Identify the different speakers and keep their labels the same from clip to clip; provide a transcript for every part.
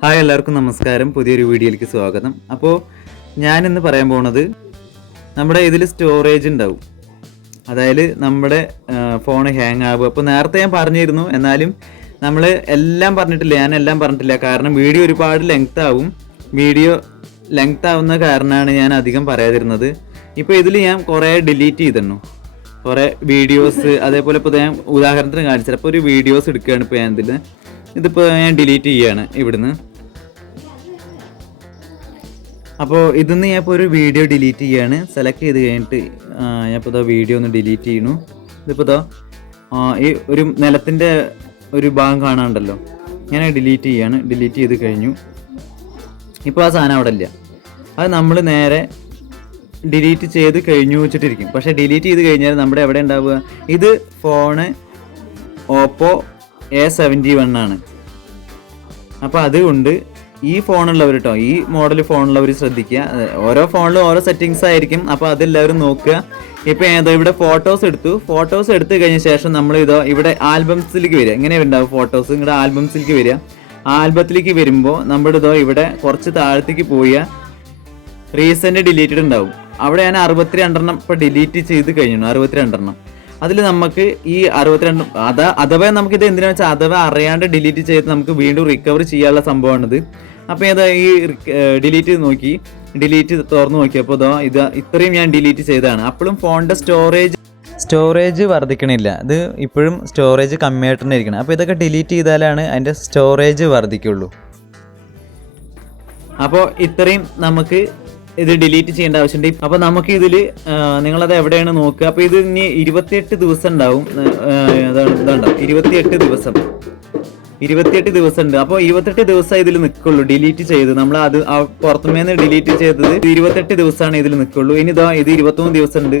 Speaker 1: Hi എല്ലാവർക്കും നമസ്കാരം. പുതിയൊരു വീഡിയോയിലേക്ക് സ്വാഗതം. അപ്പോൾ ഞാനിന്ന് പറയാൻ പോണത് നമ്മുടെ ഇതിൽ സ്റ്റോറേജ് ഉണ്ടാവും. അതായത് നമ്മുടെ ഫോൺ ഹാങ് ആവും അപ്പോൾ നേരത്തെ ഞാൻ പറഞ്ഞിരുന്നു എന്നാലും നമ്മൾ എല്ലാം പറഞ്ഞിട്ടില്ല ഞാൻ എല്ലാം പറഞ്ഞിട്ടില്ല. കാരണം വീഡിയോ ഒരുപാട് ലെങ്ത് ആവും. വീഡിയോ ലെങ്ത് ആവുന്ന കാരണമാണ് ഞാൻ അധികം പറയാതിരുന്നത്. ഇപ്പോൾ ഇതിൽ ഞാൻ കുറേ ഡിലീറ്റ് ചെയ്തിരുന്നു കുറേ വീഡിയോസ് അതേപോലെ ഇപ്പോൾ ഞാൻ ഉദാഹരണത്തിന് കാണിച്ചത് അപ്പോൾ ഒരു വീഡിയോസ് എടുക്കുകയാണ് ഇപ്പോൾ ഞാൻ ഇതിൽ ഇതിപ്പോൾ ഞാൻ ഡിലീറ്റ് ചെയ്യുകയാണ് ഇവിടുന്ന്. അപ്പോൾ ഇതിന്ന് ഞാൻ ഇപ്പോൾ ഒരു വീഡിയോ ഡിലീറ്റ് ചെയ്യാണ്. സെലക്ട് ചെയ്ത് കഴിഞ്ഞിട്ട് ഞാനിപ്പോൾ ഇതാ വീഡിയോ ഒന്ന് ഡിലീറ്റ് ചെയ്യണു ഇതിപ്പോൾ ഇതാ ഈ ഒരു നിലത്തിന്റെ ഒരു ഭാഗം കാണാണ്ടല്ലോ ഞാൻ ഡിലീറ്റ് ചെയ്യാണ്. ഡിലീറ്റ് ചെയ്ത് കഴിഞ്ഞു. ഇപ്പോൾ ആ സാധനം അവിടെ ഇല്ല. അത് നമ്മൾ നേരെ ഡിലീറ്റ് ചെയ്ത് കഴിഞ്ഞു വെച്ചിട്ടിരിക്കും. പക്ഷേ ഡിലീറ്റ് ചെയ്ത് കഴിഞ്ഞാൽ നമ്മുടെ എവിടെ ഉണ്ടാവുക? ഇത് phone Oppo A seventy one ആണ് അപ്പോൾ അതുകൊണ്ട് ഈ ഫോണുള്ളവർ കേട്ടോ ഈ മോഡൽ ഫോണുള്ളവർ ശ്രദ്ധിക്കുക. ഓരോ ഫോണിലും ഓരോ സെറ്റിങ്സ് ആയിരിക്കും. അപ്പോൾ അതെല്ലാവരും നോക്കുക. ഇപ്പോൾ ഏതോ ഇവിടെ ഫോട്ടോസ് എടുത്തു. ഫോട്ടോസ് എടുത്തു കഴിഞ്ഞ ശേഷം നമ്മൾ ഇതോ ഇവിടെ ആൽബംസിലേക്ക് വരിക. എങ്ങനെ ഉണ്ടാവും ഫോട്ടോസ് നിങ്ങളുടെ ആൽബംസിലേക്ക് വരിക. ആൽബത്തിലേക്ക് വരുമ്പോൾ നമ്മുടെ ഇതോ ഇവിടെ കുറച്ച് താഴത്തേക്ക് പോയ റീസെന്റ് ഡിലീറ്റഡ് ഉണ്ടാവും. അവിടെ ഞാൻ അറുപത്തിരണ്ടെണ്ണം ഇപ്പോൾ ഡിലീറ്റ് ചെയ്ത് കഴിഞ്ഞു. അറുപത്തിരണ്ടെണ്ണം. അതിൽ നമുക്ക് ഈ അറുപത്തിരണ്ട് അത അഥവാ നമുക്കിത് ഇത് എന്തിനാ വെച്ചാൽ അഥവാ അറിയാണ്ട് ഡിലീറ്റ് ചെയ്ത് നമുക്ക് വീണ്ടും റിക്കവർ ചെയ്യാനുള്ള സംഭവമാണിത്. അപ്പോൾ ഏതാ ഈ ഡിലീറ്റ് നോക്കി. ഡിലീറ്റ് തുറന്നു നോക്കിയപ്പോൾ ഇതോ ഇത് ഇത്രയും ഞാൻ ഡിലീറ്റ് ചെയ്തതാണ്. അപ്പോഴും ഫോണിന്റെ സ്റ്റോറേജ് സ്റ്റോറേജ് വർദ്ധിക്കണില്ല. ഇത് ഇപ്പോഴും സ്റ്റോറേജ് കമ്മിയായിട്ട് തന്നെ ഇരിക്കണം. അപ്പോൾ ഇതൊക്കെ ഡിലീറ്റ് ചെയ്താലാണ് അതിന്റെ സ്റ്റോറേജ് വർദ്ധിക്കുള്ളൂ. അപ്പോൾ ഇത്രയും നമുക്ക് ഇത് ഡിലീറ്റ് ചെയ്യേണ്ട ആവശ്യമുണ്ട്. അപ്പോൾ നമുക്ക് ഇതിൽ നിങ്ങളത് എവിടെയാണ് നോക്കുക? അപ്പോൾ ഇത് ഇനി ഇരുപത്തിയെട്ട് ദിവസം ഉണ്ടാവും. അതാണ് ഇരുപത്തിയെട്ട് ദിവസം. ഇരുപത്തിയെട്ട് ദിവസം ഉണ്ട്. അപ്പോൾ ഇരുപത്തെട്ട് ദിവസം ഇതിൽ നിൽക്കുള്ളൂ ഡിലീറ്റ് ചെയ്ത്. നമ്മൾ അത് പുറത്തുമേന്ന് ഡിലീറ്റ് ചെയ്തത് ഇരുപത്തെട്ട് ദിവസമാണ് ഇതിൽ നിൽക്കുള്ളൂ ഇനി ഇതാ ഇത് ഇരുപത്തൊന്ന് ദിവസം ഉണ്ട്.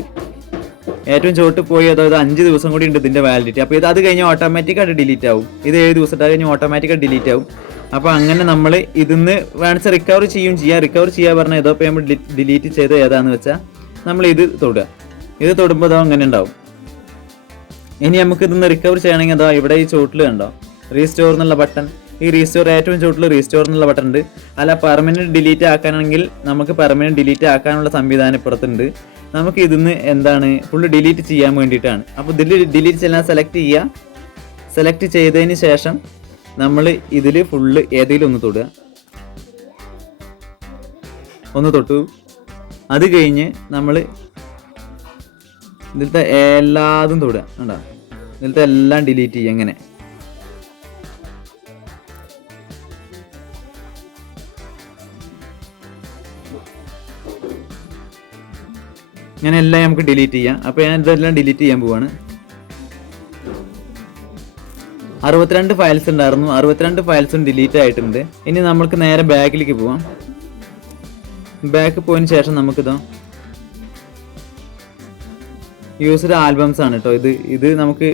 Speaker 1: ഏറ്റവും ചോട്ട് പോയി അതായത് അഞ്ച് ദിവസം കൂടി ഉണ്ട് ഇതിന്റെ വാലിഡിറ്റി അപ്പോൾ ഇത് അത് കഴിഞ്ഞ് ഓട്ടോമാറ്റിക്കായിട്ട് ഡിലീറ്റ് ആവും. ഇത് ഏഴ് ദിവസം അത് കഴിഞ്ഞ് ഓട്ടോമാറ്റിക്കായിട്ട് ഡിലീറ്റ് ആവും. അപ്പോൾ അങ്ങനെ നമ്മൾ ഇതിന്ന് വേണിച്ച റിക്കവർ ചെയ്യും ചെയ്യാം. റിക്കവർ ചെയ്യാൻ പറഞ്ഞാൽ ഏതോ നമ്മൾ ഡിലീറ്റ് ചെയ്ത് ഏതാന്ന് വെച്ചാൽ നമ്മൾ ഇത് തൊടുക. ഇത് തൊടുമ്പോൾ അതോ അങ്ങനെ ഉണ്ടാവും. ഇനി നമുക്ക് ഇതൊന്ന് റിക്കവർ ചെയ്യണമെങ്കിൽ അതോ ഇവിടെ ഈ ചോട്ടിൽ കണ്ടോ? റീസ്റ്റോർ എന്നുള്ള ബട്ടൺ ഈ റീസ്റ്റോർ ഏറ്റവും ചോട്ടിൽ റീസ്റ്റോർ എന്നുള്ള ബട്ടൺ ഉണ്ട്. അല്ല പെർമനന്റ് ഡിലീറ്റ് ആക്കാനാണെങ്കിൽ നമുക്ക് പെർമനന്റ് ഡിലീറ്റ് ആക്കാനുള്ള സംവിധാനം ഇപ്പുറത്തുണ്ട്. നമുക്ക് ഇതിന്ന് എന്താണ്? ഫുള്ള് ഡിലീറ്റ് ചെയ്യാൻ വേണ്ടിയിട്ടാണ്. അപ്പോൾ ഇതിൽ ഡിലീറ്റ് ചെയ്യാൻ സെലക്ട് ചെയ്യുക. സെലക്ട് ചെയ്തതിന് ശേഷം നമ്മൾ ഇതിൽ ഫുള്ള് ഏതെങ്കിലും ഒന്ന് തൊടുക. ഒന്ന് തൊട്ടു. അത് കഴിഞ്ഞ് നമ്മൾ ഇതിലത്തെ എല്ലാതും തൊടുക. കണ്ടോ? ഇതിലത്തെ എല്ലാം ഡിലീറ്റ് ചെയ്യുക എങ്ങനെ ഇങ്ങനെ എല്ലാം നമുക്ക് ഡിലീറ്റ് ചെയ്യാം. അപ്പോൾ ഞാൻ ഇതെല്ലാം ഡിലീറ്റ് ചെയ്യാൻ പോവാണ്. അറുപത്തിരണ്ട് ഫയൽസ് ഉണ്ടായിരുന്നു. അറുപത്തിരണ്ട് ഫയൽസും ഡിലീറ്റ് ആയിട്ടുണ്ട്. ഇനി നമ്മൾക്ക് നേരെ ബാക്കിലേക്ക് പോവാം. ബാക്ക് പോയതിന് ശേഷം നമുക്കിതോ യൂസ്ഡ് ആൽബംസ് ആണ് കേട്ടോ ഇത് ഇത് നമുക്ക്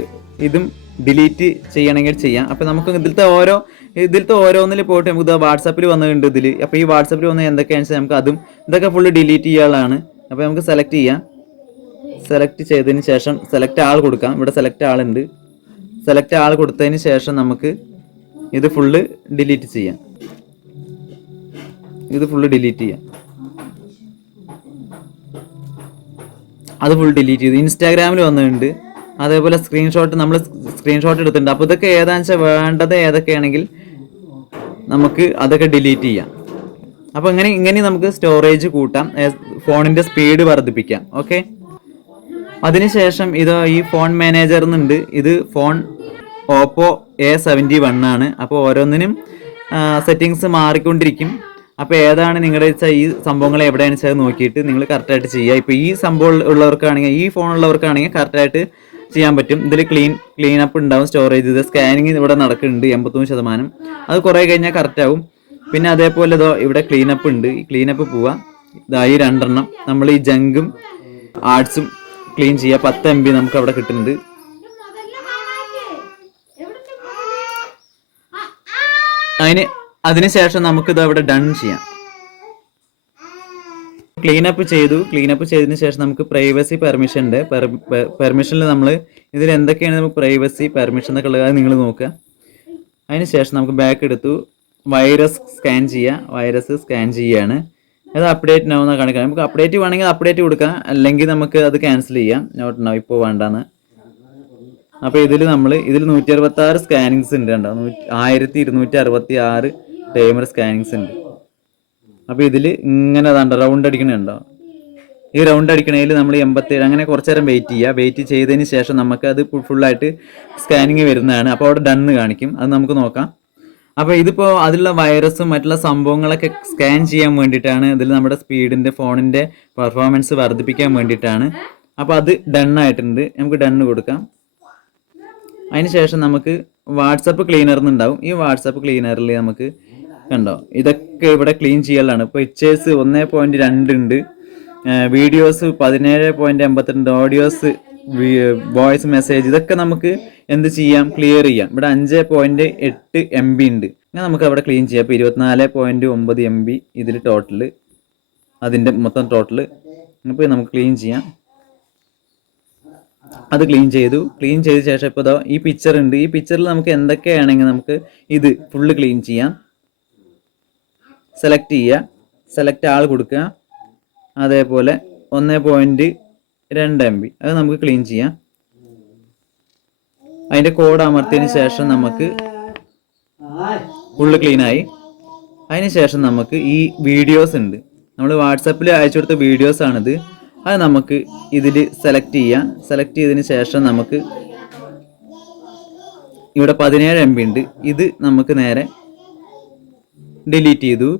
Speaker 1: ഇതും ഡിലീറ്റ് ചെയ്യണമെങ്കിൽ ചെയ്യാം. അപ്പം നമുക്ക് ഇതിലത്തെ ഓരോ ഇതിലത്തെ ഓരോന്നിൽ പോയിട്ട് നമുക്ക് ഇത് വാട്സാപ്പിൽ വന്നിട്ടുണ്ട് ഇതിൽ അപ്പോൾ ഈ വാട്സാപ്പിൽ വന്ന എന്തൊക്കെയാണെന്ന് വെച്ചാൽ നമുക്ക് അതും ഇതൊക്കെ ഫുള്ള് ഡിലീറ്റ് ചെയ്യാനുള്ളതാണ്. അപ്പോൾ നമുക്ക് സെലക്ട് ചെയ്യാം. സെലക്ട് ചെയ്തതിന് ശേഷം സെലക്ട് ആൾ കൊടുക്കാം. ഇവിടെ സെലക്ട് ആളുണ്ട്. സെലക്ട് ആൾ കൊടുത്തതിന് ശേഷം നമുക്ക് ഇത് ഫുള്ള് ഡിലീറ്റ് ചെയ്യാം. ഇത് ഫുള്ള് ഡിലീറ്റ് ചെയ്യാം. അത് ഫുൾ ഡിലീറ്റ് ചെയ്തു. ഇൻസ്റ്റാഗ്രാമിൽ വന്നിട്ടുണ്ട്. അതേപോലെ സ്ക്രീൻഷോട്ട് നമ്മൾ സ്ക്രീൻഷോട്ട് എടുത്തിട്ടുണ്ട്. അപ്പോൾ ഇതൊക്കെ ഏതാണെന്ന് വെച്ചാൽ വേണ്ടത് ഏതൊക്കെയാണെങ്കിൽ നമുക്ക് അതൊക്കെ ഡിലീറ്റ് ചെയ്യാം. അപ്പോൾ ഇങ്ങനെ ഇങ്ങനെ നമുക്ക് സ്റ്റോറേജ് കൂട്ടാം. ഫോണിന്റെ സ്പീഡ് വർദ്ധിപ്പിക്കാം. ഓക്കെ അതിനുശേഷം ഇത് ഈ ഫോൺ മാനേജർ എന്നുണ്ട്. ഇത് phone Oppo A seventy one ആണ്. അപ്പോൾ ഓരോന്നിനും സെറ്റിങ്സ് മാറിക്കൊണ്ടിരിക്കും. അപ്പോൾ ഏതാണ് നിങ്ങളുടെ വെച്ചാൽ ഈ സംഭവങ്ങൾ എവിടെയാണ് വെച്ചാൽ നോക്കിയിട്ട് നിങ്ങൾ കറക്റ്റായിട്ട് ചെയ്യുക. ഇപ്പോൾ ഈ സംഭവം ഉള്ളവർക്കാണെങ്കിൽ ഈ ഫോൺ ഉള്ളവർക്കാണെങ്കിൽ കറക്റ്റായിട്ട് ചെയ്യാൻ പറ്റും. ഇതിൽ ക്ലീൻ ക്ലീൻ അപ്പ് ഉണ്ടാവും സ്റ്റോറേജ് ഇത് സ്കാനിങ് ഇവിടെ നടക്കുന്നുണ്ട് എൺപത്തൊന്ന് ശതമാനം. അത് കുറേ കഴിഞ്ഞാൽ കറക്റ്റ് ആവും പിന്നെ അതേപോലെ ഇതോ ഇവിടെ ക്ലീൻ അപ്പ് ഉണ്ട്. ഈ ക്ലീൻ അപ്പ് പോവുക ഇതായി രണ്ടെണ്ണം. നമ്മൾ ഈ ജങ്കും ആർട്സും ക്ലീൻ ചെയ്യുക പത്ത് എം ബി നമുക്ക് അവിടെ കിട്ടുന്നുണ്ട്. അതിന് അതിനുശേഷം നമുക്കിത് അവിടെ ഡൺ ചെയ്യാം. ക്ലീൻ അപ്പ് ചെയ്തു. ക്ലീൻ അപ്പ് ചെയ്തതിന് ശേഷം നമുക്ക് പ്രൈവസി പെർമിഷൻ ഉണ്ട്. പെർമിഷനിൽ നമ്മൾ ഇതിൽ എന്തൊക്കെയാണ് നമുക്ക് പ്രൈവസി പെർമിഷൻ എന്നൊക്കെ ഉള്ളത് നിങ്ങൾ നോക്കുക. അതിന് ശേഷം നമുക്ക് ബാക്ക് എടുത്തു. വൈറസ് സ്കാൻ ചെയ്യുക വൈറസ് സ്കാൻ ചെയ്യുകയാണ് അത് അപ്ഡേറ്റ് നൗന്ന കാണിക്കാം നമുക്ക് അപ്ഡേറ്റ് വേണമെങ്കിൽ അപ്ഡേറ്റ് കൊടുക്കാം. അല്ലെങ്കിൽ നമുക്ക് അത് ക്യാൻസൽ ചെയ്യാം. നോട്ട് നൗ ഇപ്പോൾ വേണ്ടാന്ന്. അപ്പോൾ ഇതിൽ നമ്മൾ ഇതിൽ നൂറ്റി അറുപത്തി ആറ് സ്കാനിങ്സ് ഉണ്ട് കണ്ടോ? നൂറ്റി ആയിരത്തി ഇരുന്നൂറ്റി അറുപത്തി ആറ് ടൈമർ സ്കാനിങ്സ് ഉണ്ട്. അപ്പോൾ ഇതിൽ ഇങ്ങനെ അതാണ്ട് റൗണ്ട് അടിക്കണുണ്ടോ ഈ റൗണ്ട് അടിക്കണതിൽ നമ്മൾ എൺപത്തേഴ് അങ്ങനെ കുറച്ച് നേരം വെയിറ്റ് ചെയ്യുക വെയിറ്റ് ചെയ്തതിന് ശേഷം നമുക്ക് അത് ഫുള്ളായിട്ട് സ്കാനിങ് വരുന്നതാണ്. അപ്പോൾ അവിടെ ഡണ്ണ് കാണിക്കും. അത് നമുക്ക് നോക്കാം. അപ്പോൾ ഇതിപ്പോ അതിലുള്ള വൈറസും മറ്റുള്ള സംഭവങ്ങളൊക്കെ സ്കാൻ ചെയ്യാൻ വേണ്ടിയിട്ടാണ് ഇതിൽ നമ്മുടെ സ്പീഡിന്റെ ഫോണിന്റെ പെർഫോമൻസ് വർദ്ധിപ്പിക്കാൻ വേണ്ടിയിട്ടാണ്. അപ്പോൾ അത് ഡൺ ആയിട്ടുണ്ട്. നമുക്ക് ഡൺ കൊടുക്കാം. അതിനുശേഷം നമുക്ക് വാട്സപ്പ് ക്ലീനർ എന്നുണ്ടാവും ഈ വാട്സപ്പ് ക്ലീനറിൽ നമുക്ക് കണ്ടോ? ഇതൊക്കെ ഇവിടെ ക്ലീൻ ചെയ്യലാണ്. ഇപ്പൊ പിക്ചേഴ്സ് ഒന്നേ പോയിന്റ് രണ്ട് ഉണ്ട്. വീഡിയോസ് പതിനേഴ് പോയിന്റ് എൺപത്തിരണ്ട് ഓഡിയോസ് വോയിസ് മെസ്സേജ് ഇതൊക്കെ നമുക്ക് എന്ത് ചെയ്യാം? ക്ലിയർ ചെയ്യാം. ഇവിടെ അഞ്ച് പോയിന്റ് എട്ട് എം ബി ഉണ്ട്. അങ്ങനെ നമുക്ക് അവിടെ ക്ലീൻ ചെയ്യാം. അപ്പോൾ ഇരുപത്തിനാല് പോയിന്റ് ഒമ്പത് എം ബി ഇതിൽ ടോട്ടൽ അതിന്റെ മൊത്തം ടോട്ടൽ ഇപ്പോൾ നമുക്ക് ക്ലീൻ ചെയ്യാം. അത് ക്ലീൻ ചെയ്തു. ക്ലീൻ ചെയ്ത ശേഷം ഇപ്പോൾ ഇതാ ഈ പിക്ചർ ഉണ്ട്. ഈ പിക്ചറിൽ നമുക്ക് എന്തൊക്കെയാണെങ്കിൽ നമുക്ക് ഇത് ഫുള്ള് ക്ലീൻ ചെയ്യാം. സെലക്ട് ചെയ്യുക സെലക്ട് ആൾ കൊടുക്കുക. അതേപോലെ ഒന്ന് പോയിന്റ് രണ്ട് എം ബി അത് നമുക്ക് ക്ലീൻ ചെയ്യാം. അതിന്റെ കോഡ് അമർത്തിയതിന് ശേഷം നമുക്ക് ഫുള്ള് ക്ലീൻ ആയി. അതിന് ശേഷം നമുക്ക് ഈ വീഡിയോസ് ഉണ്ട്. നമ്മൾ വാട്സപ്പിൽ അയച്ചു കൊടുത്ത വീഡിയോസ് ആണിത്. അത് നമുക്ക് ഇതിൽ സെലക്ട് ചെയ്യാം. സെലക്ട് ചെയ്തതിന് ശേഷം നമുക്ക് ഇവിടെ പതിനേഴ് എം ബി ഉണ്ട്. ഇത് നമുക്ക് നേരെ ഡിലീറ്റ് ചെയ്തു.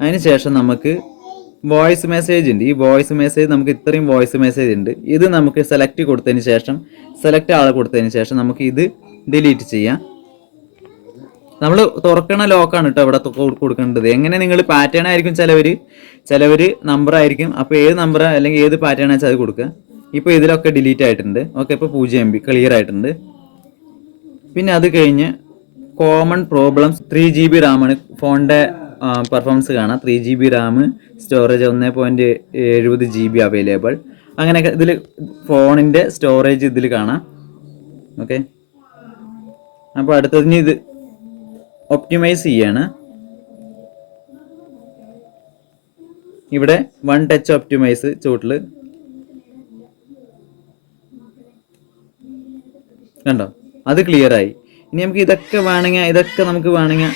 Speaker 1: അതിന് ശേഷം നമുക്ക് വോയിസ് മെസ്സേജ് ഉണ്ട്. ഈ വോയിസ് മെസ്സേജ് നമുക്ക് ഇത്രയും വോയിസ് മെസ്സേജ് ഉണ്ട്. ഇത് നമുക്ക് സെലക്ട് കൊടുത്തതിന് ശേഷം സെലക്ട് ആളെ കൊടുത്തതിന് ശേഷം നമുക്ക് ഇത് ഡിലീറ്റ് ചെയ്യാം. നമ്മൾ തുറക്കണ ലോക്കാണ് കേട്ടോ ഇവിടെ കൊടുക്കേണ്ടത്. എങ്ങനെ നിങ്ങൾ പാറ്റേൺ ആയിരിക്കും ചിലവർ ചിലവർ നമ്പർ ആയിരിക്കും. അപ്പോൾ ഏത് നമ്പർ അല്ലെങ്കിൽ ഏത് പാറ്റേൺ വെച്ചാൽ അത് കൊടുക്കുക ഇപ്പോൾ ഇതിലൊക്കെ ഡിലീറ്റ് ആയിട്ടുണ്ട്. ഓക്കെ ഇപ്പോൾ പൂജ്യം എം ബി ക്ലിയർ ആയിട്ടുണ്ട്. പിന്നെ അത് കഴിഞ്ഞ് common problems three G B റാമാണ് ഫോണിന്റെ പെർഫോമൻസ് കാണാം. Three G B RAM storage ഒന്ന് പോയിന്റ് എഴുപത് ജി ബി അവൈലബിൾ അങ്ങനെയൊക്കെ ഇതിൽ ഫോണിന്റെ സ്റ്റോറേജ് ഇതിൽ കാണാം. ഓക്കെ അപ്പോൾ അടുത്തതിന് ഇത് ഒപ്റ്റിമൈസ് ചെയ്യാണ്. ഇവിടെ വൺ ടച്ച് ഒപ്റ്റിമൈസ് ചൂട്ടിൽ കണ്ടോ? അത് ക്ലിയറായി ഇനി നമുക്ക് ഇതൊക്കെ വേണമെങ്കിൽ ഇതൊക്കെ നമുക്ക് വേണമെങ്കിൽ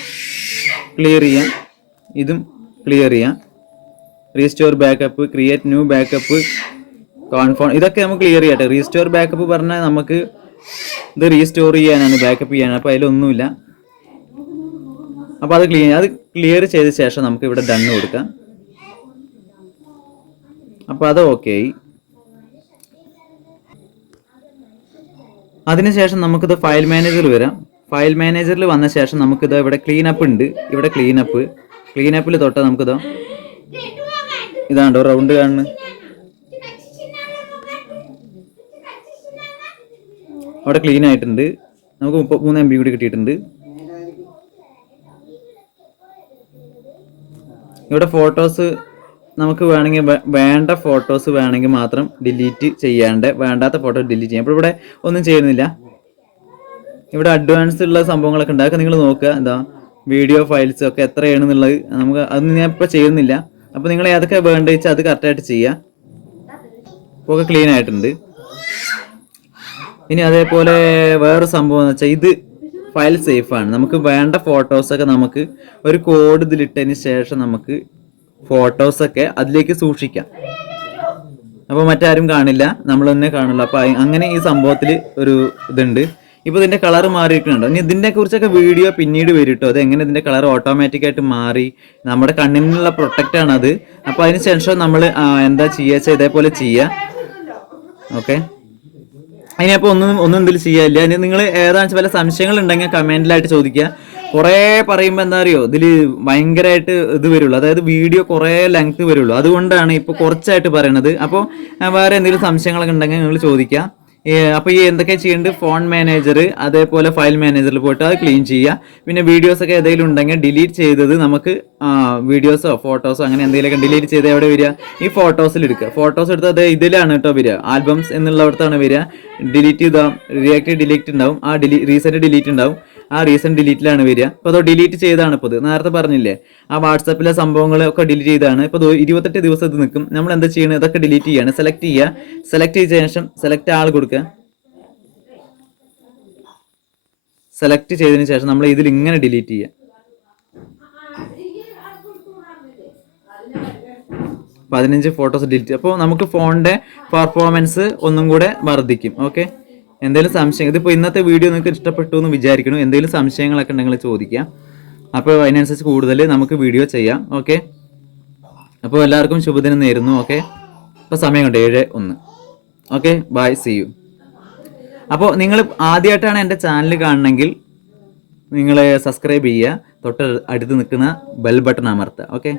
Speaker 1: ക്ലിയർ ചെയ്യാം. ഇതും ക്ലിയർ ചെയ്യാം. Restore backup create new backup കോൺഫോൺ ഇതൊക്കെ നമുക്ക് ക്ലിയർ ചെയ്യട്ടെ റീസ്റ്റോർ ബാക്കപ്പ് പറഞ്ഞാൽ നമുക്ക് ഇത് റീസ്റ്റോർ ചെയ്യാനാണ് ബാക്കപ്പ് ചെയ്യാനാണ്. അപ്പോൾ അതിലൊന്നുമില്ല. അപ്പോൾ അത് ക്ലിയർ അത് ക്ലിയർ ചെയ്ത ശേഷം നമുക്ക് ഇവിടെ ഡണ്ണ് കൊടുക്കാം. അപ്പോൾ അത് ഓക്കെ ആയി. അതിനുശേഷം നമുക്കിത് ഫയൽ മാനേജറിൽ വരാം. ഫയൽ മാനേജറിൽ വന്ന ശേഷം നമുക്കിത് ഇവിടെ ക്ലീനപ്പ് ഉണ്ട്. ഇവിടെ ക്ലീൻ അപ്പ് തൊട്ട നമുക്കിതാ. ഇതാണ്ടോ റൗണ്ട് കാണുന്നു? അവിടെ ക്ലീൻ ആയിട്ടുണ്ട്. നമുക്ക് മുപ്പത്തി മൂന്ന് എം ബി കൂടി കിട്ടിയിട്ടുണ്ട്. ഇവിടെ ഫോട്ടോസ് നമുക്ക് വേണമെങ്കിൽ വേണ്ട ഫോട്ടോസ് വേണമെങ്കിൽ മാത്രം ഡിലീറ്റ് ചെയ്യാണ്ട് വേണ്ടാത്ത ഫോട്ടോ ഡിലീറ്റ് ചെയ്യാം. അപ്പോൾ ഇവിടെ ഒന്നും ചെയ്യുന്നില്ല. ഇവിടെ അഡ്വാൻസ് ഉള്ള സംഭവങ്ങളൊക്കെ ഉണ്ടാക്കുക നിങ്ങൾ നോക്കുക. എന്താ? വീഡിയോ ഫയൽസ് ഒക്കെ എത്രയാണെന്നുള്ളത് നമുക്ക് അത് ഞാൻ ഇപ്പോൾ ചെയ്യുന്നില്ല. അപ്പോൾ നിങ്ങൾ ഏതൊക്കെ വേണ്ട വെച്ചാൽ അത് കറക്റ്റായിട്ട് ചെയ്യുക ഒക്കെ ക്ലീൻ ആയിട്ടുണ്ട്. ഇനി അതേപോലെ വേറൊരു സംഭവം എന്ന് വെച്ചാൽ ഇത് ഫയൽ സേഫാണ് നമുക്ക് വേണ്ട ഫോട്ടോസൊക്കെ നമുക്ക് ഒരു കോഡ് ഇതിലിട്ടതിന് ശേഷം നമുക്ക് ഫോട്ടോസൊക്കെ അതിലേക്ക് സൂക്ഷിക്കാം. അപ്പോൾ മറ്റാരും കാണില്ല. നമ്മൾ തന്നെ കാണുള്ളൂ. അപ്പോൾ അങ്ങനെ ഈ സംഭവത്തിൽ ഒരു ഇതുണ്ട്. ഇപ്പോൾ ഇതിന്റെ കളർ മാറിയിട്ടുണ്ടോ. ഇനി ഇതിനെ കുറിച്ചൊക്കെ വീഡിയോ പിന്നീട് വരും അത് എങ്ങനെ ഇതിന്റെ കളർ ഓട്ടോമാറ്റിക് ആയിട്ട് മാറി നമ്മുടെ കണ്ണിനുള്ള പ്രൊട്ടക്റ്റ് ആണ് അത്. അപ്പോൾ അതിന് ശേഷം നമ്മൾ എന്താ വെച്ചാൽ ഇതേപോലെ ചെയ്യുക ഓക്കെ. അതിനപ്പോൾ ഒന്നും ഒന്നും ഇതിൽ ചെയ്യാനില്ല ഇനി നിങ്ങൾ ഏതാണ് വല്ല സംശയങ്ങൾ ഉണ്ടെങ്കിൽ കമന്റിലായിട്ട് ചോദിക്കുക. കുറേ പറയുമ്പോൾ എന്താ അറിയോ? ഇതിൽ ഭയങ്കരമായിട്ട് ഇത് വരുള്ളൂ. അതായത് വീഡിയോ കുറേ ലെങ്ത് വരുള്ളൂ. അതുകൊണ്ടാണ് ഇപ്പോൾ കുറച്ചായിട്ട് പറയണത്. അപ്പോൾ വേറെ എന്തെങ്കിലും സംശയങ്ങളൊക്കെ ഉണ്ടെങ്കിൽ നിങ്ങൾ ചോദിക്കുക. അപ്പോൾ ഈ എന്തൊക്കെ ചെയ്യേണ്ടത് ഫോൺ മാനേജർ അതേപോലെ ഫയൽ മാനേജറിൽ പോയിട്ട് അത് ക്ലീൻ ചെയ്യുക പിന്നെ വീഡിയോസ് ഒക്കെ ഏതെങ്കിലും ഉണ്ടെങ്കിൽ ഡിലീറ്റ് ചെയ്തത് നമുക്ക് വീഡിയോസോ ഫോട്ടോസോ അങ്ങനെ എന്തെങ്കിലുമൊക്കെ ഡിലീറ്റ് ചെയ്ത് എവിടെ വരിക? ഈ ഫോട്ടോസിൽ എടുക്കുക. ഫോട്ടോസ് എടുത്ത് അത് ഇതിലാണ് കേട്ടോ വരിക. ആൽബംസ് എന്നുള്ളടത്താണ് വരിക. ഡിലീറ്റ് ചെയ്താൽ റിയാക്ട് ഡിലീറ്റ് ഉണ്ടാവും. ആ ഡിലീ റീസെന്റ് ഡിലീറ്റ് ഉണ്ടാവും. ആ റീസൺ ഡിലീറ്റിലാണ് വരിക. അപ്പോൾ അതോ ഡിലീറ്റ് ചെയ്താണ് ഇപ്പോൾ ഇത്. നേരത്തെ പറഞ്ഞില്ലേ ആ വാട്സാപ്പിലെ സംഭവങ്ങളൊക്കെ ഡിലീറ്റ് ചെയ്താണ് ഇപ്പോൾ ഇരുപത്തെട്ട് ദിവസം ഇത് നിൽക്കും. നമ്മൾ എന്താ ചെയ്യണത് ഇതൊക്കെ ഡിലീറ്റ് ചെയ്യാണ്. സെലക്ട് ചെയ്യുക. സെലക്ട് ചെയ്ത ശേഷം സെലക്ട് ആൾ കൊടുക്കുക. സെലക്ട് ചെയ്തതിന് ശേഷം നമ്മൾ ഇതിൽ ഇങ്ങനെ ഡിലീറ്റ് ചെയ്യുക. പതിനഞ്ച് ഫോട്ടോസ് ഡിലീറ്റ് അപ്പോൾ നമുക്ക് ഫോണിന്റെ പെർഫോമൻസ് ഒന്നും കൂടെ വർദ്ധിക്കും. ഓക്കെ എന്തെങ്കിലും സംശയം ഇതിപ്പോൾ ഇന്നത്തെ വീഡിയോ നിങ്ങൾക്ക് ഇഷ്ടപ്പെട്ടു എന്ന് വിചാരിക്കണം എന്തെങ്കിലും സംശയങ്ങളൊക്കെ ഉണ്ടെങ്കിൽ ചോദിക്കാം. അപ്പോൾ അതിനനുസരിച്ച് കൂടുതൽ നമുക്ക് വീഡിയോ ചെയ്യാം. ഓക്കെ? അപ്പോൾ എല്ലാവർക്കും ശുഭദിനം നേരുന്നു. ഓക്കെ? അപ്പോൾ സമയം കണ്ടു? ഏഴ് ഒന്ന്. ഓക്കെ? Bye see you. അപ്പോൾ നിങ്ങൾ ആദ്യമായിട്ടാണ് എന്റെ ചാനൽ കാണണമെങ്കിൽ നിങ്ങൾ സബ്സ്ക്രൈബ് ചെയ്യുക. തൊട്ട് അടുത്ത് നിൽക്കുന്ന ബെൽ ബട്ടൺ അമർത്തുക. ഓക്കെ?